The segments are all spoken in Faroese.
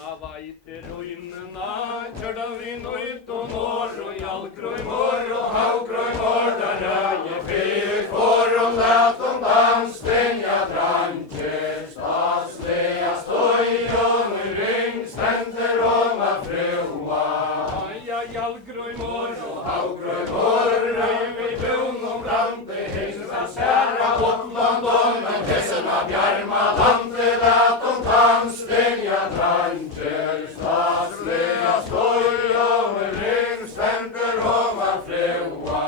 Anna veitir og innena, kjørda vi nøyt og når, og jalgrøy mår og havgrøy mår, der jeg fyrt for og let om dans, den jeg dranker, statslega støy og ring, stender om a frua. Ja, jalgrøy mår og havgrøy mår, røy vi bjørn og brande, hengsa særa Gotland og men tessena bjarma lande, let om dans, den jeg dranker, statslega støy og ring, stender om a frua.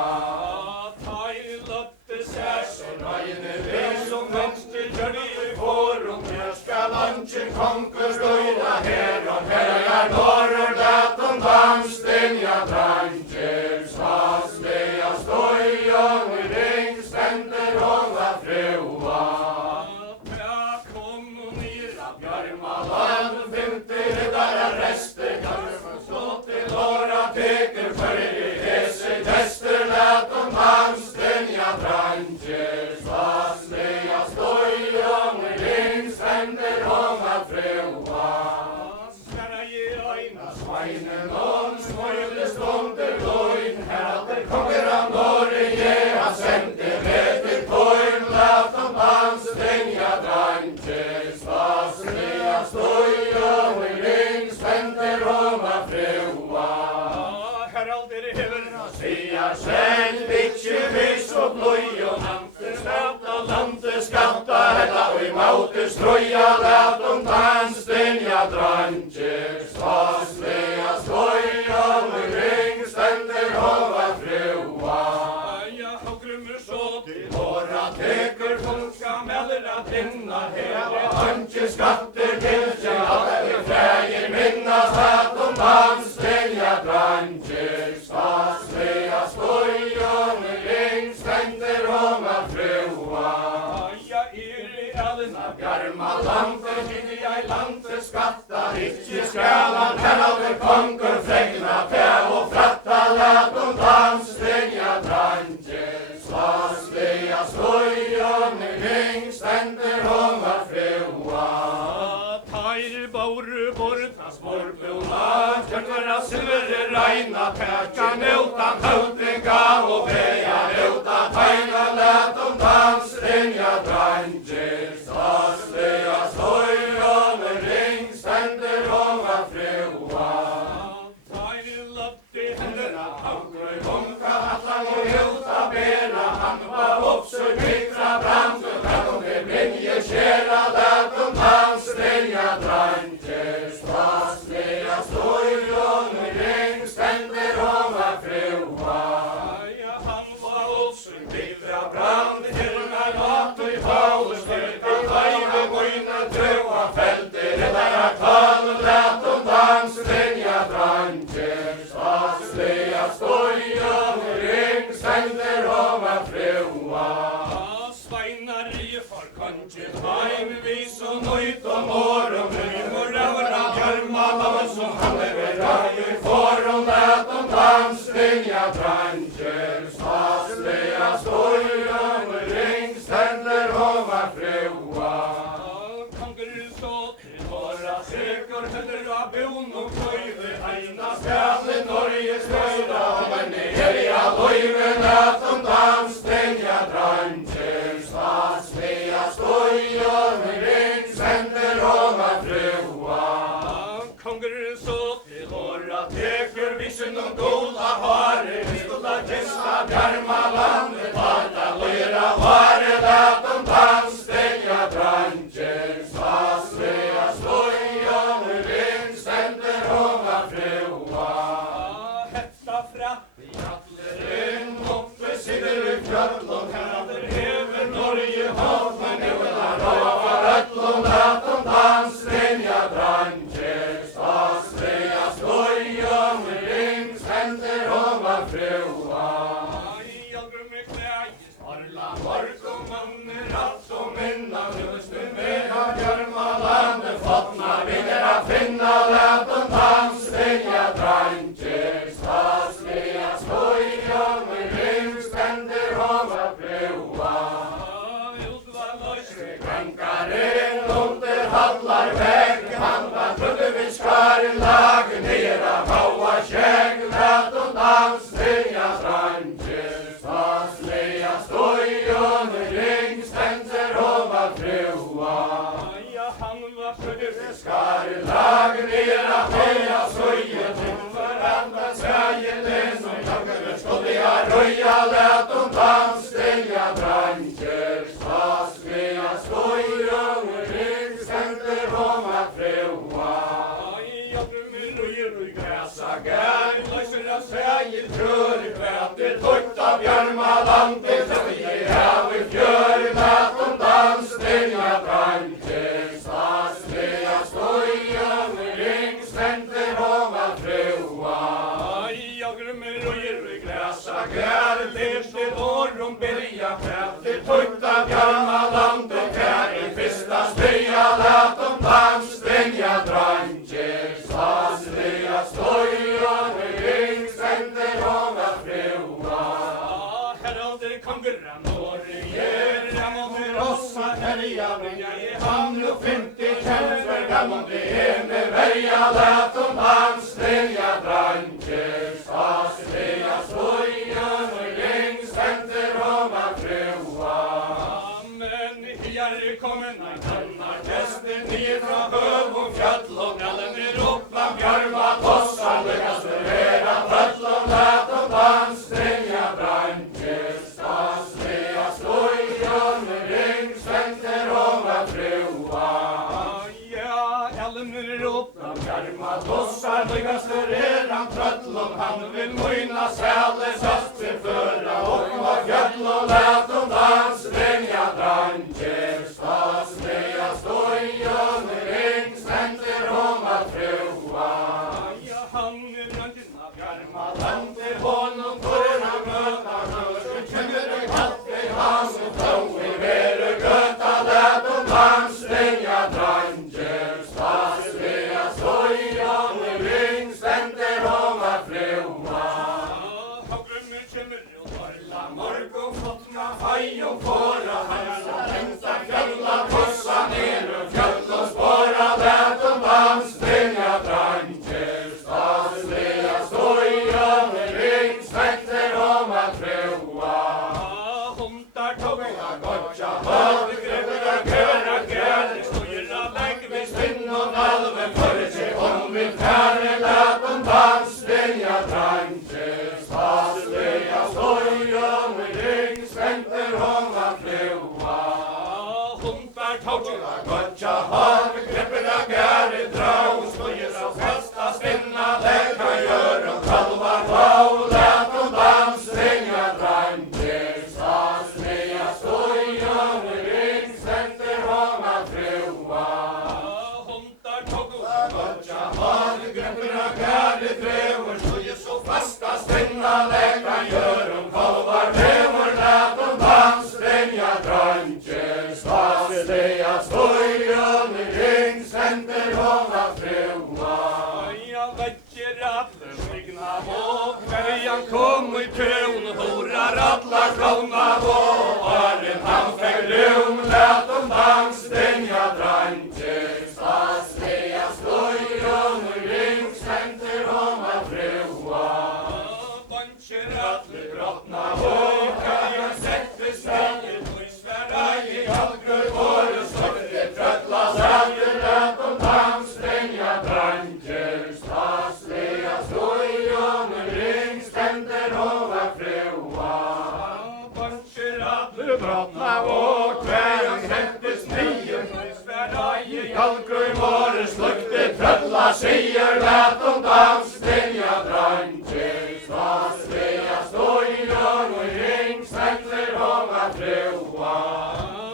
Som venstre kjørde i forum, her skal lanchen konkur støyda her, og her er norr, let om dans, den jeg dranker, statslega støy og ring, stender om a frua. Ja, kom og nira bjarma land, 50 riddara rester, kan slå til åra teker, for i hese tester, let om dans, den jeg dranker, statslega støy og ring, stender om a frua. Skjæra i øyna sveinen og smøyle stånder løgn, her alder konger av Norge, jeg har sendt det med til tøyn, let om dans, den jeg dranker, statslega støy og ring, stender om a frua. Heralder hever sia selv, bitje vis og bløy og nante skatta, lante skatta, hella og i maute strøya, let om dans, den jeg dranker, statslega støy og ring, stender om a frua. Ja, haugrumur så til åra teker, folka melder at hinna hele, anki skatter til seg, alle frægir minnast, let om dans, den jeg dranker, statslega støy og ring, stender om a frua. Ja, i elina bjarma lande, kynni jeg lande skatta, ikkje skalan, heralder kongur, fregna pæv og fratta, let om dans, den jeg dranker, statslega støy og ring, stender om a frua. Tær báru borta sporpuna, kjörnverra silveri reina, peka neutan høvdinga og beja neuta tæna, let om dans, den jeg dranker, statslega støy og ring, stender om a frua. Tær løpti hendina, havgrøy vonka, allan og hjóta bera, hann var oppsøy mikra brandu, hann og med minje skjera, let om dans, den jeg dranker, statslega støy og ring, stender om a frua. Ja, han var oppsøy mikra brandu, hirna natt og i faule, styrka tæve møyne trøa, felti riddara kvalu, let om dans, den jeg dranker, statslega støy og ring, stender om a frua. Sveinar i forkonget heim, vi så nøyt og mår, og mor rævra bjarma land, som han leverar i forum, let om dans, den jeg dranker, statslega støy og ring, stender om a frua. Konger så til åra teker, hønder av bjørn og kløyve, eina skjale Norge støyra, men i helja løyve, let om dans, den jeg dranker, statslega støy og ring, stender om a frua. Konger så til åra teker, visen og gola hare, vi skulle kista bjarma landet, varda løyra hare, let om dans, den jeg dranker, statslega støy og ring, stender om a frua. Hetta fratt i atlerinn, oppe sitter i Skar i lagen era heja söjen för andan sägelen som jag skulle jag röja lät dansstälja branscher stasliga skojar och rikscenter om att fräua jag röjer gräsa gär löser av sägel trör kvätter tukt av Björmalandet jag är i fjör lät dansstälja branscher berga kräfter tukta Björmalandet här i fyrsta spöja lät dansstänga dranger stasliga stojar med ringscenter om att fräua heralder konkurren och regerar mot oss att härja jag är hamn och 50 känner gammal det är med värja lät dansstänga dranger stasliga stojar med ringscenter om att fräua men här kommer en annan gäster ner från höv och fjäll och nällen är upp av Björma tossar lyckas förreda föll och lät dansstänga branger stasliga stojar med ringscenter om att fräua ja, ällen är upp av Björma tossar lyckas förreda föll och han vill möjna sälle söster förra och var fjäll och lät dansstänga branger stasliga stojar med ringscenter om att fräua ja, han är rangerna Björmalandet honom förra mötarna känner kaffe han och tå i vere göta lät dansstänga branger stasliga stojar med ringscenter om att fräua havrummer känner och varla morg och flottna haj och fåra hans och tänkta fjälla kossa ner och fjäll och spåra lät dansstänga branger stasliga stojar med ringscenter om att fräua huntar tåga gotcha hav grävda göra gräder stojra lägg vid spinn och nalven för sig om vi färre lät dansstänga branger stasliga stojar med ringscenter om att fräua huntar tåga gotcha hav grävda gräder dra och stojra fasta spinna lägg kan göra kalvar wow lät dansstänga branger stasliga stojar med ringscenter om att fräua huntar tåga gotcha hav grävda gräder dra och stojra så fasta spinna lägg kan göra kalvar wow lät dansstänga branger stasliga stojar med ringscenter om att fräua jag väcker alla stigna och färjan kom i tön horar alla klona och en handfägg lum lät dansstänga branger stasliga stojar med ringscenter om att fräua buncher alla brottna och färjan sätter stiger och i svära i halkur går och slökter tröttla sätter lät dansstänga branger stasliga stojar med ringscenter om att fräua buncher alla brottna och färjan sätter stiger och i svära i halkur går och slökter tröttla säger lät dansstänga branger stasliga stojar med ringscenter om att fräua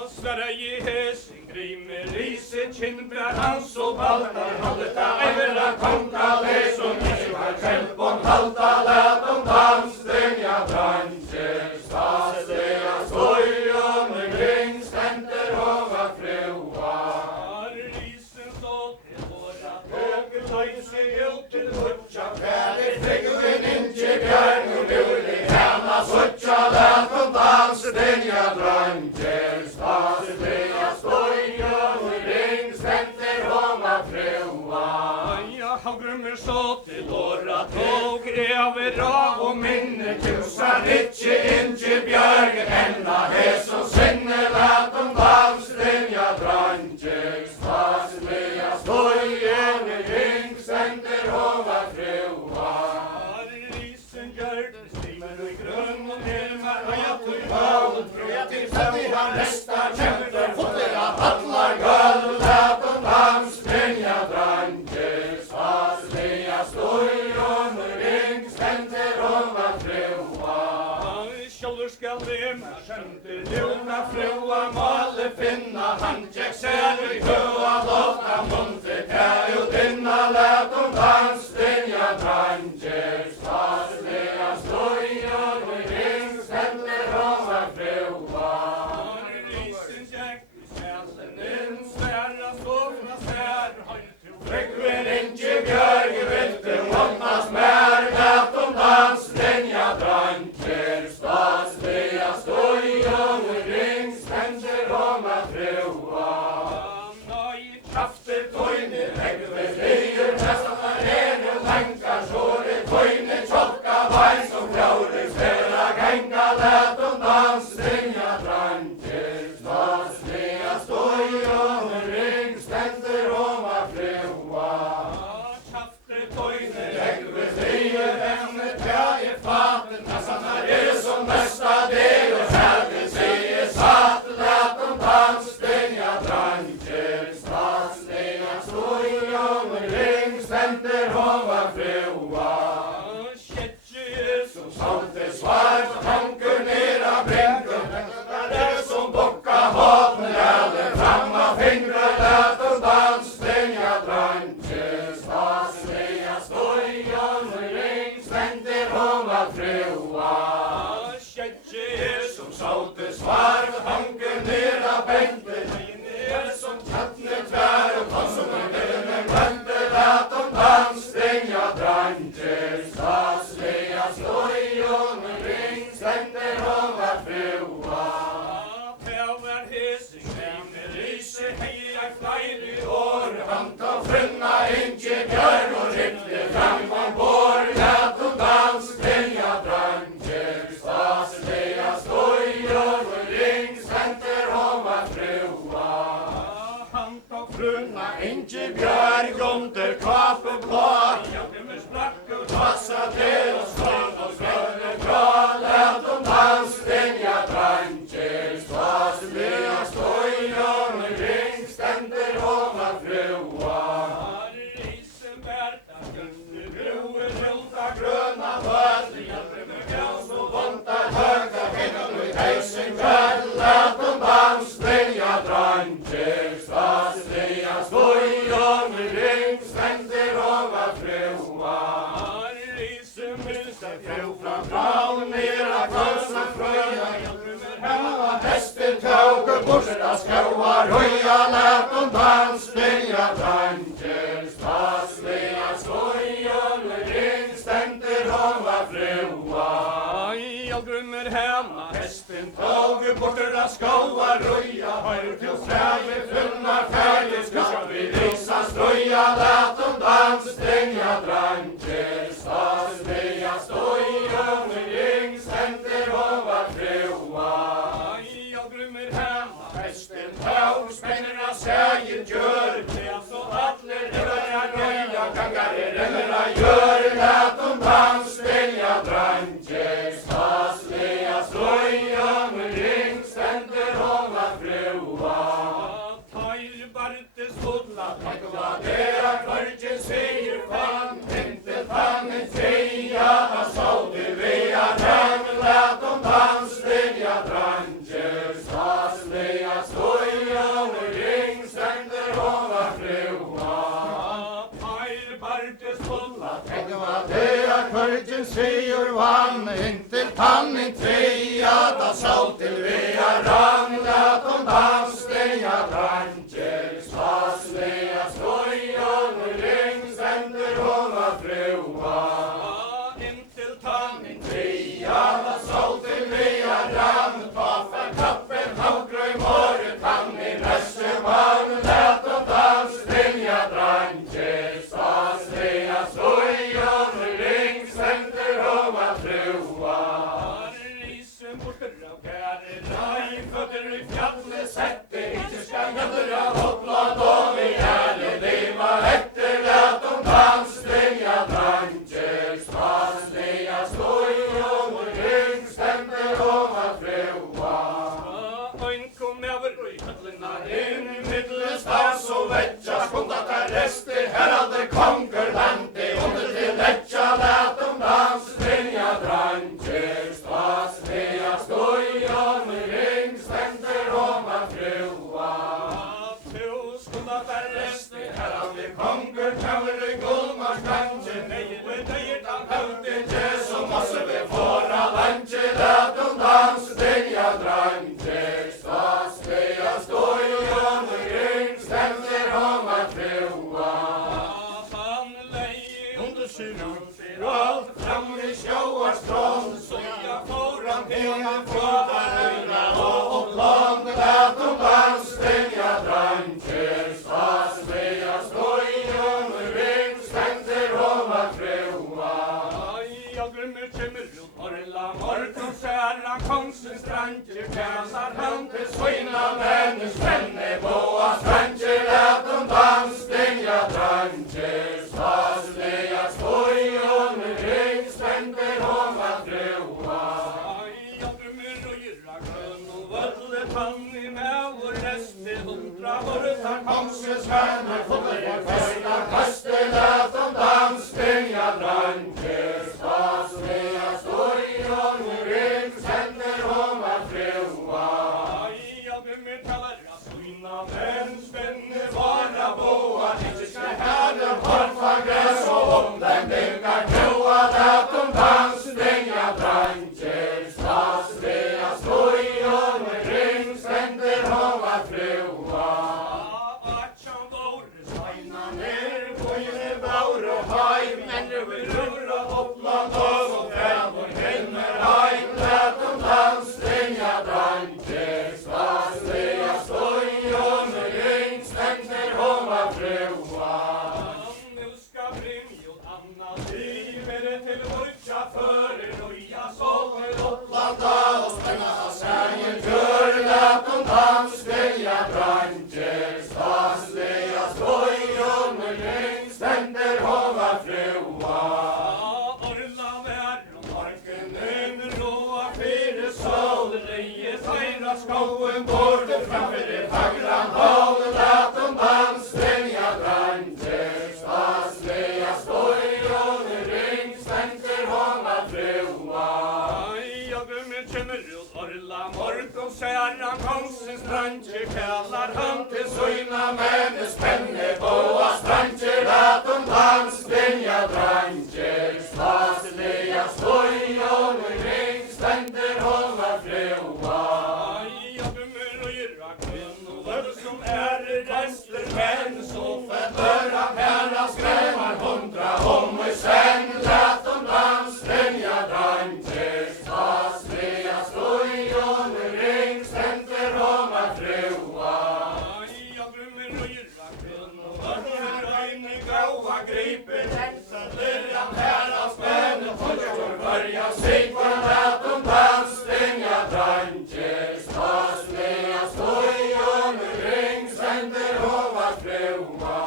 Sverige häsing grimer riset kindbrär hans och baltar halta evra konka som isvar kämpon halta lät dansstänga branger stasliga stojar med ringscenter om att fräua risen stått till våra höger höj sig upp till hutcha färdig fräggen inte bjärn och lulig hemma sutcha lät dansstänga branger stasliga stojar med ringscenter om att fräua jag havrummer så till åra tåg gräver av och minne tusar inte björgen ända häs och sinne lät dansstänga branger stasliga Tryggvin Ingibjörg viltu vonast mer letum danslinja drangir stadsliga stojan ring stendur att frua. Krafter tojni regver lier nästan tankar såre tojni tjocka vajn som fjaurir spela gänga letum danslinja drangir stadsliga stojan ring stendur att frua. Krafter tojni regver lier ämne tja faten nästan som nästa del och själv säger satt letum danslinja drangir stadsliga stojan ring stendur att frua. Som salte svart hanker nera brinken som bocka haten eller framma fingrar letum danslinja drangir stadsliga stojan ring stendur att frua. Som salte svart hanker nera bänken som kattne tvär och konsumenten vände letum danslinja drangir stadsliga stojan ring stendur att frua. Pjävar hese skrämmer lyser hejar flyr år hanta frunna Ingibjörg och riktigt fram ombord letum danslinja drangir stadsliga stojan ring stendur att frua. Frunna Ingibjörg under kapeblå passa till och slån och slån bra letum danslinja drangir stadsliga stojan ring stendur att frua. Gröna völd så vonta höga kvinnan i heisen kväll letum danslinja drangir stadsliga stojan ring stendur att frua. Fram nera kölsa fröja hemma hästen tåg borsta skåa röja letum danslinja drangir stadsliga stojan ring stendur att frua. Jag grymmer hemma hästen tåg borsta skåa röja hör till sträve funna färdig ska vi visa ströja letum danslinja drangir stadsliga stojan ring stendur att frua. Jag grymmer hemma hästen tåg spännerna säger gör så allir röra röja gangarerna gör letum danslinja drangir stadsliga stojan ring stendur att frua. Bartes fulla tackladera kvargen säger fan inte fannen säga så du vea rem letum danslinja drangir stadsliga stojan ring stendur att frua. Bartes fulla tackladera kvargen säger fan inte fannen säga så du vea rem letum danslinja drangir stadsliga stojan ring stendur att frua. Intill tanning tria så till vea ram taffa kappen haugröj morgon tanning reservan letum danslinja drangir stadsliga stojan ring stendur att frua. Fötter i fjallet sätter inte ska jädra hoppla dem i ärlig leva efter letum danslinja drangir stadsliga stojan ring stendur att frua. Ein kom över i höllena in i middelstas och vetja skundat rester här hade konkurrente under till letja letum danslinja drangir stadsliga stojan ring stendur att frua. Skundat rester här hade konkurrenter i gullmarskanchen och nöjet han höjde som måste vi fåra lanche letum danslinja drangir stadsliga stojan ring stendur att frua. ser allt fram vid sjóarstrån. Så jag får han hem från öra och plan. Lät dansden jag dranger stasliga skojen och ringständer om att froa. Jag glömmer kommer ut Norrla morgon sära konstens stranger kallar han till svina männens vänner boa stranger lät dansden jag dranger stasliga skojen och ringständer om att froa. Jag glömmer och gyrra grön och völle pann i med och rest 100 vörtar konstens vänner fuller festa kaste lät dansden jag dranger stasliga skojen och ringständer om att froa. Jag glömmer kallar svina männens vänner vara boa. Inte ska härden harfa gräs och omländingar knoa. Lät dansden jag dranger stasliga skojen och ringständer om att froa. Atjan vore svina ner bojne baure haj. Men nu vill rura hoppland och främor hinner haj. Lät dansden jag dranger stasliga skojen och ringständer om att froa. Nu ska Brynjot Anna livet till vårt chaufförer roja sånger Gottlanda och spänna sängen kör. Lät dansden jag dranger stasliga skojen och ringständer om att froa. Orla vär och marken en råa fyra sol reje fejra skoen borde framför det fagra håll. Lät dansden jag dranger stasliga skojen och ringständer om att froa. Jag känner ut Orla morgon sära konstens stranger kallar han till svina männens penne boa stranger. Lät dansden jag dranger stasliga skojen och ringständer om att froa. Jag glömmer och gyrra kvinnor som rester men så för han herra skrämmar 100 om och sen. Lät dansden jag dranger stasliga skojen och ringständer om att froa. Jag glömmer och gyrra kvinnor i gaua griper lillan herra spänner folk börja sigva. Lät dansden jag dranger stasliga skojen och ringständer om att froa.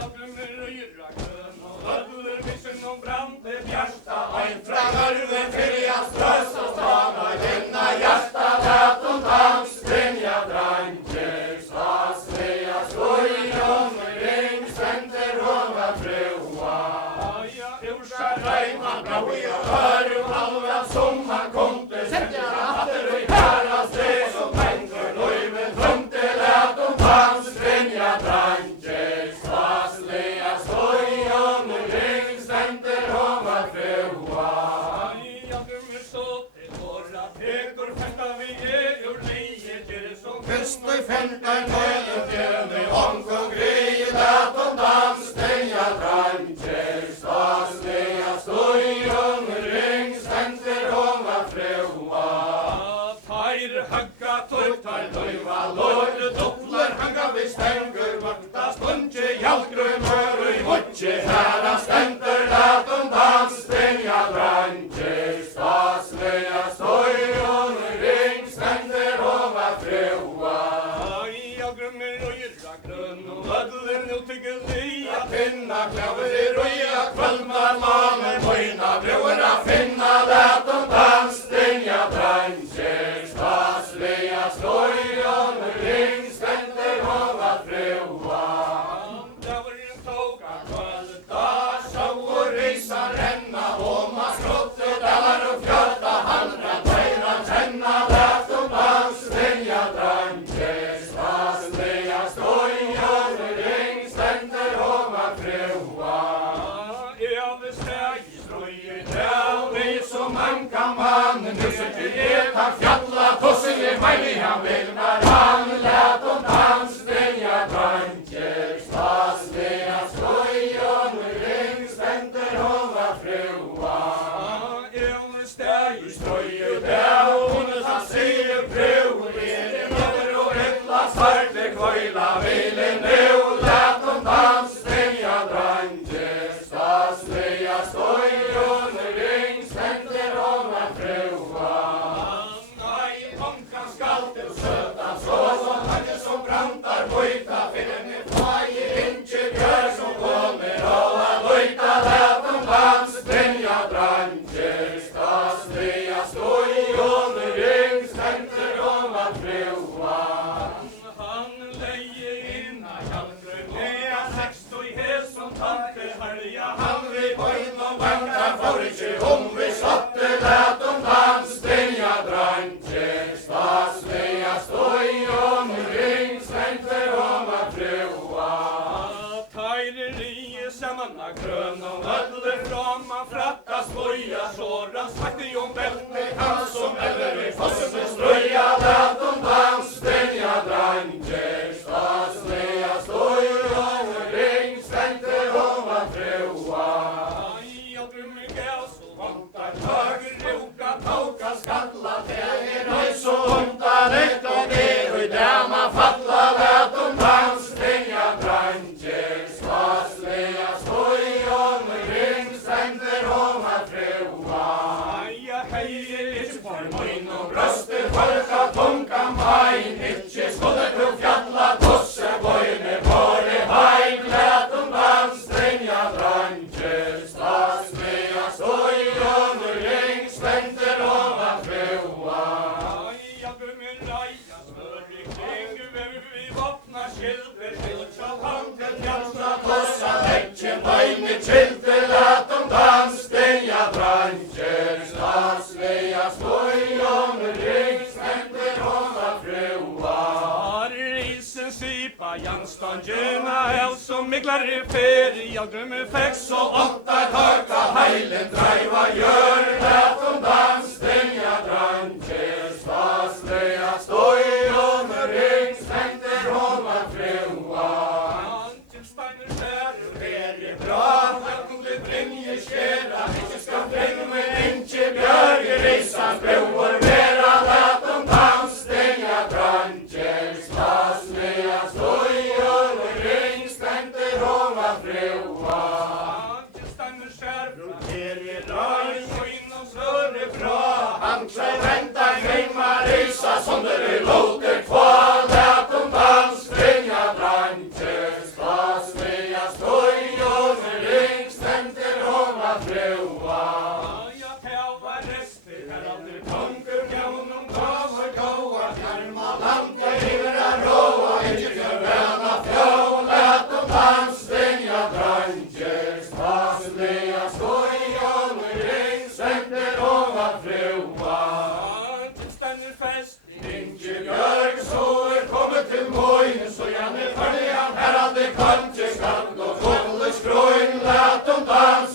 Jag glömmer och gyrra kvinnor vissen om brand till bjärsta eintragarven fria strös och stana genna hjärsta. Lät dansden jag dranger stasliga skojen och ringständer om att froa. Ursa Reimann bra i hör och halva sommar kom till sätter hatter i herras det som tänkte löjven drömte. Lät dansden jag dranger stasliga skojen och ringständer om att froa. Jag glömmer så till våra tekor fästa vi ur liet ger det som fest och fältar nöjen fjällde omgång grej. Lät dansden jag dranger stasliga skojen och ringständer om att froa. Tajr hagga tortar löjva lår dopplar hanga vi stänger vakta stundje jalgrömör och i motje herra ständer. Lät dansden jag dranger stasliga skojen och ringständer om att froa. Jag glömmer och gyrra grön och ödlen och tycker lia pinna klaver och ja kvalmar mamen mojna brorna finna. Lät dansden jag dranger stasliga skojen och ringständer om att froa. Det var en tåga kvälta så och risa renna om man skrotte dalar och fjörta handra tajra känna. Lät dansden jag dranger stasliga skojen och ringständer om att froa. manna grön og öllur framman fratta slöja såra svakti belti hans som eller i fossen ströja lätum dansten ja dranger stasliga slöja och ring ständer om att tråa jag drömmer gäls och vantar högre oka tauka skalla det är så undan ett och det och däma falla lätum dansten ja dranger stasliga slöja och ring ständer om att tråa jag hejer för min och bröstet folka tungan mein inte skulle du fjalla tosse boine vare heim lätum dansten ja dranger stasliga slöja och ring ständer om att tråa jag drömmer raja smör i kring vi vattnar skilder skildsal hanken fjallna tossa läggen beine skilder lätum dansten ja dranger stasliga slöja och ring ständer om att tråa risen sipa Jansstangena el som miklar i feri jag drömmer fex och åtta höga heilen driva gör lätum dansten ja dranger stasliga slöja och ring ständer om att tråa Antilsteiner skär är bra högkunde bringe skera inte ska bringe men inte björge risan broar vera lätum dansten ja dranger stasliga slöja och ring ständer om att tråa Antilsteiner skär är röj och inom snör är bra han klär vänta hemma risa som det låter kvar lätum dansten ja dranger stasliga slöja och ring ständer om att tråa jag tävar rester här aldrig tungur gaunom gavar gåa fjärma landa hivra råa inte gör vänna fjå lätum dansten ja dranger stasliga slöja och ring ständer om att tråa Antilsteiner fest Inge Björk så kommit till moin så Janne färdig han här hade kanske skall och full skråin lätum dans